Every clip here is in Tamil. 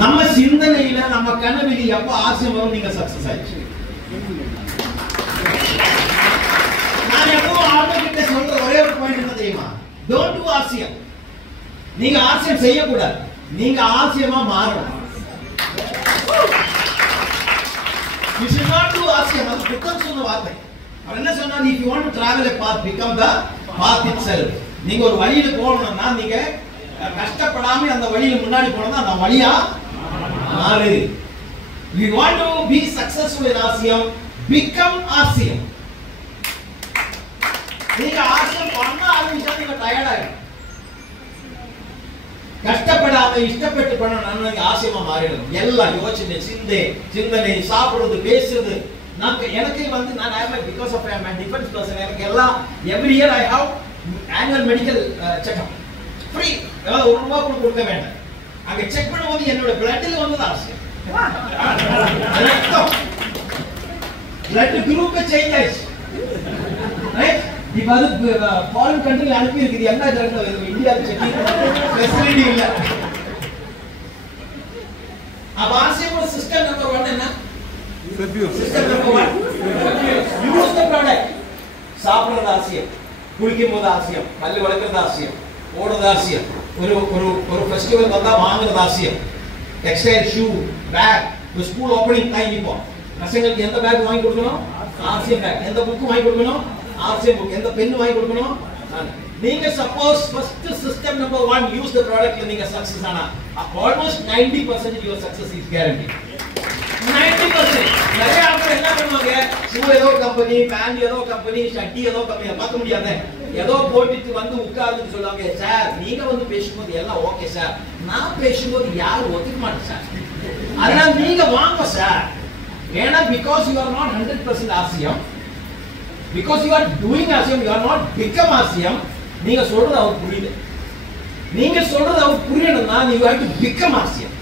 நம்ம சிந்தனையில நம்ம கனவில எப்ப ஆசையம் வரும் நீங்க சக்சஸ் ஆயிடுச்சு. நான் எப்பவும் ஆளுகிட்ட சொல்ற ஒரே ஒரு பாயிண்ட் என்ன தெரியுமா? டோன்ட் டு ஆசையம். நீங்க ஆசையம் செய்யக்கூடாது, நீங்க ஆசையமா மாறணும். You should not do ஆசையம். அது புத்தகம் சொன்ன வார்த்தை. அவர் என்ன சொன்னார்? If you want to travel a path, become the path itself. நீங்க ஒரு வழியில போகணும்னா நீங்க கஷ்டப்படாம அந்த வழியில முன்னாடி போனா அந்த வழியா மாறு. You want to be successful in ஆசையம், become ஆசையம். நீங்க ஆசையம் பண்ண ஆரம்பிச்சா நீங்க டயர்ட் ஆயிடும். கஷ்டப்படாம இஷ்டப்பட்டு பண்ணணும் நீங்க ஆசையமா மாறிடும். எல்லாம் யோசனை, சிந்தனை, சாப்பிடுறது, பேசுறது. எனக்கு வந்து நான் because of I am a defense person, எனக்கு எல்லாம் every year I have annual medical checkup free. அதாவது ₹1 கூட கொடுக்க வேண்டாம். அங்க செக் பண்ணும்போது என்னோட பிளட்ல வந்தது ஆசை. பிளட் குரூப் சேஞ்ச் ஆயிடுச்சு. ரைட்? இப்ப அது ஃபாரின் கண்ட்ரில அனுப்பி இருக்குது. என்ன ஜெனரல் இந்தியாவுக்கு செக்கிங் ஃபெசிலிட்டி இல்ல. அப்ப ஆசையோட சிஸ்டம் நம்பர் 1 என்ன? System number 1 use the product. சாப்பிடுறது ஆசையம், குளிக்கும் போது ஆசையம், பல்லு வளர்க்கறது ஆசையம், ஓடுறது ஆசையம், ஒரு ஃபெஸ்டிவல் வந்தா வாங்குறது ஆசையம், டெக்ஸ்டைல், ஷூ, பேக், ஒரு ஸ்கூல் ஓபனிங் டைம். இப்போ பசங்களுக்கு எந்த பேக் வாங்கி கொடுக்கணும்? ஆசையம் பேக். எந்த புக் வாங்கி கொடுக்கணும்? ஆசையம் புக். எந்த பென் வாங்கி கொடுக்கணும்? நீங்க suppose first system number 1 use the ப்ராடக்ட்ல நீங்க சக்சஸ் ஆனா almost 90% your success is guarantee. 90%. நிறைய ஆட்கள் என்ன பண்ணுவாங்க? ஷூ ஏதோ கம்பெனி, பேண்ட் ஏதோ கம்பெனி, ஷர்ட் ஏதோ கம்பெனி, பார்க்க முடியாது. ஏதோ போட்டுட்டு வந்து உட்கார்ந்து சொல்லுவாங்க, சார் நீங்க வந்து பேசும்போது எல்லாம் ஓகே சார், நான் பேசும்போது யாரும் ஒத்துக்க மாட்டேன் சார், அதனால நீங்க வாங்க சார். ஏன்னா because you are not 100% ஆசியம், because you are doing ஆசியம், you are not become ஆசியம். நீங்க சொல்றது அவர் புரியல. நீங்க சொல்றது அவர் புரியணும்னா you have to become ஆசியம்.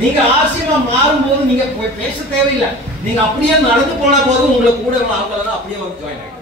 நீங்க ஆசியமா மாறும்போது நீங்க பேச தேவையில்லை. நீங்க அப்படியே நடந்து போனா போதும், உங்களுக்கு கூட ஆட்கள் அப்படியே வந்து ஜாயின் ஆகும்.